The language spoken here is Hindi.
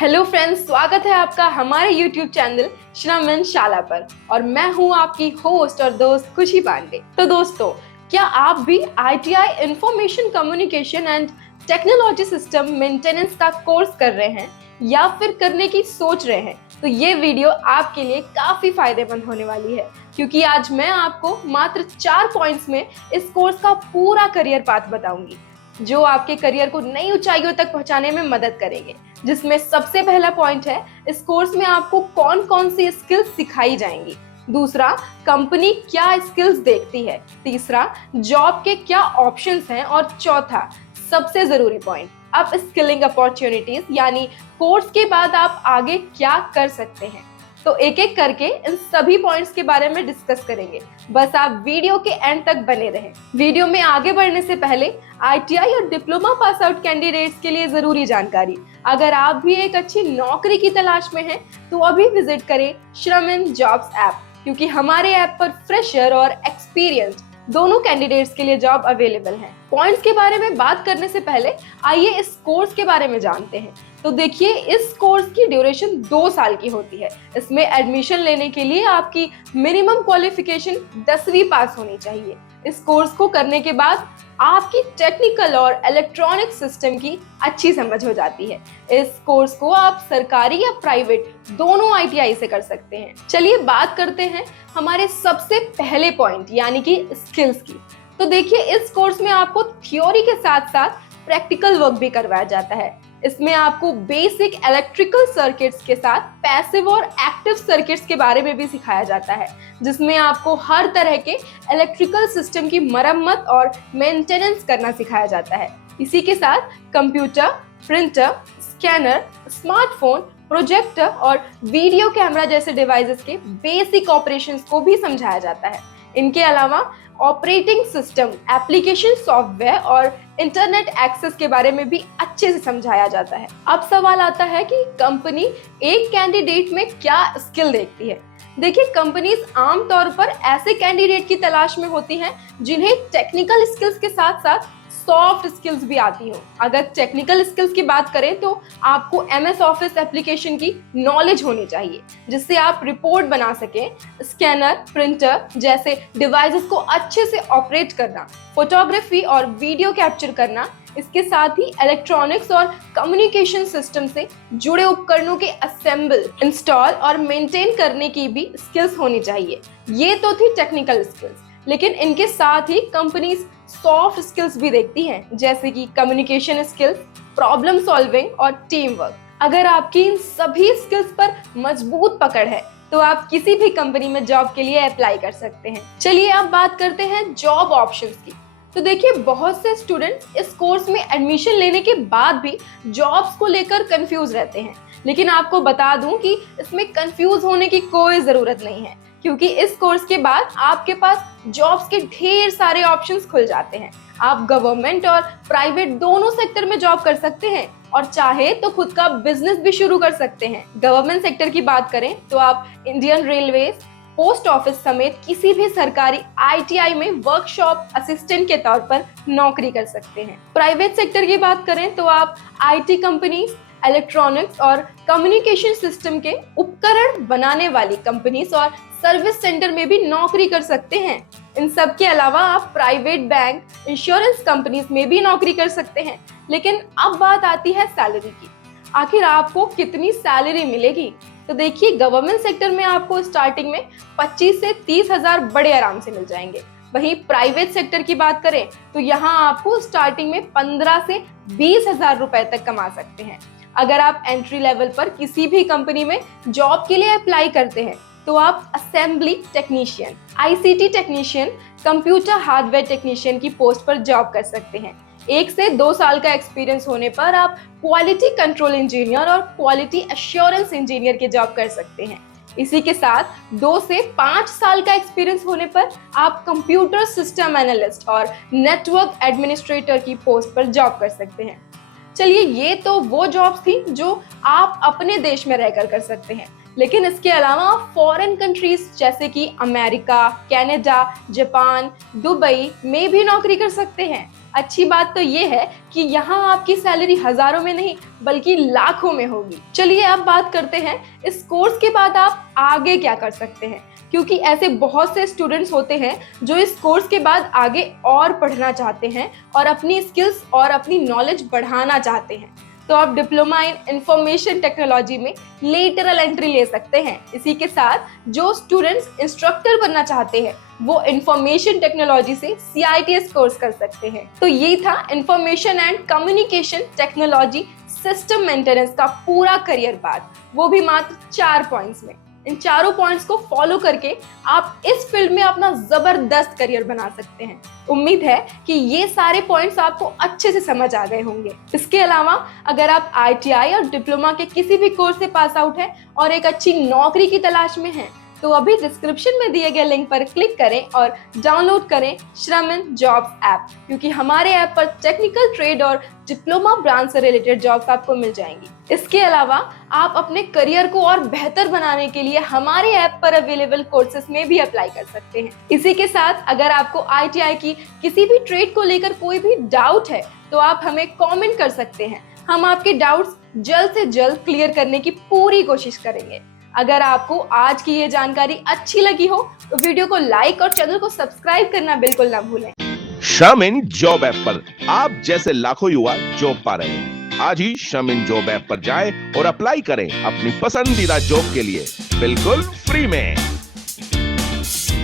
हेलो फ्रेंड्स, स्वागत है आपका हमारे यूट्यूब चैनल श्रमण शाला पर। और मैं हूं आपकी होस्ट और दोस्त खुशी पांडे। तो दोस्तों, क्या आप भी ITI information communication and technology system maintenance का कोर्स कर रहे हैं या फिर करने की सोच रहे हैं? तो ये वीडियो आपके लिए काफी फायदेमंद होने वाली है, क्योंकि आज मैं आपको मात्र 4 पॉइंट्स में इस कोर्स का पूरा करियर पाथ बताऊंगी, जो आपके करियर को नई ऊंचाइयों तक पहुंचाने में मदद करेंगे। जिसमें सबसे पहला पॉइंट है, इस कोर्स में आपको कौन कौन सी स्किल्स सिखाई जाएंगी। दूसरा, कंपनी क्या स्किल्स देखती है। तीसरा, जॉब के क्या ऑप्शंस हैं। और चौथा, सबसे जरूरी पॉइंट, अप स्किलिंग अपॉर्चुनिटीज, यानी कोर्स के बाद आप आगे क्या कर सकते हैं। तो एक एक करके इन सभी पॉइंट्स के बारे में डिस्कस करेंगे। बस आप वीडियो के एंड तक बने रहें। वीडियो में आगे बढ़ने से पहले ITI और डिप्लोमा पास आउट कैंडिडेट्स के लिए जरूरी जानकारी। अगर आप भी एक अच्छी नौकरी की तलाश में हैं, तो अभी विजिट करें श्रमण जॉब्स ऐप, क्योंकि हमारे ऐप पर फ्रेशर और एक्सपीरियंस्ड दोनों कैंडिडेट्स के लिए जॉब अवेलेबल है। पॉइंट्स के बारे में बात करने से पहले आइए इस कोर्स के बारे में जानते हैं। तो देखिए, इस कोर्स की ड्यूरेशन 2 साल की होती है। इसमें एडमिशन लेने के लिए आपकी मिनिमम क्वालिफिकेशन 10वीं पास होनी चाहिए। इस कोर्स को करने के बाद आपकी टेक्निकल और इलेक्ट्रॉनिक सिस्टम की अच्छी समझ हो जाती है। इस कोर्स को आप सरकारी या प्राइवेट दोनों ITI से कर सकते हैं। चलिए बात करते हैं हमारे सबसे पहले पॉइंट, यानी कि स्किल्स की। तो देखिए, इस कोर्स में आपको थ्योरी के साथ साथ प्रैक्टिकल वर्क भी करवाया जाता है। इसमें आपको बेसिक इलेक्ट्रिकल सर्किट्स के साथ पैसिव और एक्टिव सर्किट्स के बारे में भी सिखाया जाता है, जिसमें आपको हर तरह के इलेक्ट्रिकल सिस्टम की मरम्मत और मेंटेनेंस करना सिखाया जाता है। इसी के साथ computer, printer, scanner, smartphone, projector और वीडियो कैमरा जैसे डिवाइसेस के बेसिक ऑपरेशंस को भी समझाया जाता है। इनके अलावा ऑपरेटिंग सिस्टम, एप्लीकेशन सॉफ्टवेयर और इंटरनेट एक्सेस के बारे में भी अच्छे से समझाया जाता है। अब सवाल आता है कि कंपनी एक कैंडिडेट में क्या स्किल देखती है। देखिए, कंपनीज आमतौर पर ऐसे कैंडिडेट की तलाश में होती हैं जिन्हें टेक्निकल स्किल्स के साथ साथ सॉफ्ट स्किल्स भी आती हो। अगर टेक्निकल स्किल्स की बात करें तो आपको MS ऑफिस एप्लीकेशन की नॉलेज होनी चाहिए, जिससे आप रिपोर्ट बना सकें, स्कैनर, प्रिंटर जैसे डिवाइसेस को अच्छे से ऑपरेट करना, फोटोग्राफी और वीडियो कैप्चर करना। इसके साथ ही इलेक्ट्रॉनिक्स और कम्युनिकेशन सिस्टम से जुड़े उपकरणों के असेंबल, इंस्टॉल और मेंटेन करने की भी स्किल्स होनी चाहिए। ये तो थी टेक्निकल स्किल्स, लेकिन इनके साथ ही कंपनीज सॉफ्ट स्किल्स भी देखती हैं, जैसे कि कम्युनिकेशन स्किल्स, प्रॉब्लम सॉल्विंग और टीम वर्क। अगर आपकी इन सभी स्किल्स पर मजबूत पकड़ है, तो आप किसी भी कंपनी में जॉब के लिए अप्लाई कर सकते हैं। चलिए अब बात करते हैं जॉब ऑप्शंस की। तो देखिए, बहुत से स्टूडेंट्स इस कोर्स में एडमिशन लेने के बाद भी जॉब्स को लेकर कंफ्यूज रहते हैं, लेकिन आपको बता दूं कि इसमें कंफ्यूज होने की कोई जरूरत नहीं है, क्योंकि इस कोर्स के बाद आपके पास जॉब्स के ढेर सारे ऑप्शंस खुल जाते हैं। आप गवर्नमेंट और प्राइवेट दोनों सेक्टर में जॉब कर सकते हैं, और चाहे तो खुद का बिजनेस भी शुरू कर सकते हैं। गवर्नमेंट सेक्टर की बात करें तो आप इंडियन रेलवे, पोस्ट ऑफिस समेत किसी भी सरकारी ITI में वर्कशॉप असिस्टेंट के तौर पर नौकरी कर सकते हैं। प्राइवेट सेक्टर की बात करें तो आप IT कंपनी, इलेक्ट्रॉनिक्स और कम्युनिकेशन सिस्टम के उपकरण बनाने वाली कंपनीज और सर्विस सेंटर में भी नौकरी कर सकते हैं। इन सब के अलावा आप प्राइवेट बैंक, इंश्योरेंस कंपनीज में भी नौकरी कर सकते हैं। लेकिन अब बात आती है सैलरी की। आखिर आपको कितनी सैलरी मिलेगी? तो देखिए, गवर्नमेंट सेक्टर में आपको स्टार्टिंग में 25 से 30 हजार बड़े आराम से मिल जाएंगे। वहीं प्राइवेट सेक्टर की बात करें तो यहाँ आपको स्टार्टिंग में 15 से 20 हजार रुपए तक कमा सकते हैं। अगर आप एंट्री लेवल पर किसी भी कंपनी में जॉब के लिए अप्लाई करते हैं, तो आप assembly technician, ICT technician, computer hardware technician की पोस्ट पर जॉब कर सकते हैं। 1 से 2 साल का एक्सपीरियंस होने पर आप क्वालिटी कंट्रोल इंजीनियर और क्वालिटी एश्योरेंस इंजीनियर की जॉब कर सकते हैं। इसी के साथ 2 से 5 साल का एक्सपीरियंस होने पर आप कंप्यूटर सिस्टम एनालिस्ट और नेटवर्क एडमिनिस्ट्रेटर की पोस्ट पर जॉब कर सकते हैं। चलिए, ये तो वो जॉब्स थी जो आप अपने देश में रहकर कर सकते हैं, लेकिन इसके अलावा फॉरेन कंट्रीज जैसे कि अमेरिका, कनाडा, जापान, दुबई में भी नौकरी कर सकते हैं। अच्छी बात तो ये है कि यहाँ आपकी सैलरी हजारों में नहीं बल्कि लाखों में होगी। चलिए अब बात करते हैं इस कोर्स के बाद आप आगे क्या कर सकते हैं, क्योंकि ऐसे बहुत से स्टूडेंट्स होते हैं जो इस कोर्स के बाद आगे और पढ़ना चाहते हैं और अपनी स्किल्स और अपनी नॉलेज बढ़ाना चाहते हैं। तो आप डिप्लोमा इन इंफॉर्मेशन टेक्नोलॉजी में लेटरल एंट्री ले सकते हैं। इसी के साथ जो स्टूडेंट्स इंस्ट्रक्टर बनना चाहते हैं वो इंफॉर्मेशन टेक्नोलॉजी से CITS कोर्स कर सकते हैं। तो ये था information and communication technology system maintenance का पूरा करियर पाथ, वो भी मात्र 4 पॉइंट्स में। इन चारों पॉइंट्स को फॉलो करके आप इस फील्ड में अपना जबरदस्त करियर बना सकते हैं। उम्मीद है कि ये सारे पॉइंट्स आपको अच्छे से समझ आ गए होंगे। इसके अलावा अगर आप ITI और डिप्लोमा के किसी भी कोर्स से पास आउट हैं और एक अच्छी नौकरी की तलाश में हैं, तो अभी डिस्क्रिप्शन में दिए गए लिंक पर क्लिक करें और डाउनलोड करें श्रमन जॉब्स ऐप, क्योंकि हमारे ऐप पर टेक्निकल ट्रेड और डिप्लोमा ब्रांच से रिलेटेड जॉब्स आपको मिल जाएंगी। इसके अलावा आप अपने करियर को और बेहतर बनाने के लिए हमारे ऐप पर अवेलेबल कोर्सेज में भी अप्लाई कर सकते हैं। इसी के साथ अगर आपको ITI की किसी भी ट्रेड को लेकर कोई भी डाउट है तो आप हमें कॉमेंट कर सकते हैं। हम आपके डाउट्स जल्द से जल्द क्लियर करने की पूरी कोशिश करेंगे। अगर आपको आज की ये जानकारी अच्छी लगी हो तो वीडियो को लाइक और चैनल को सब्सक्राइब करना बिल्कुल ना भूलें। श्रमिन जॉब ऐप पर आप जैसे लाखों युवा जॉब पा रहे हैं। आज ही श्रमिन जॉब ऐप पर जाएं और अप्लाई करें अपनी पसंदीदा जॉब के लिए बिल्कुल फ्री में।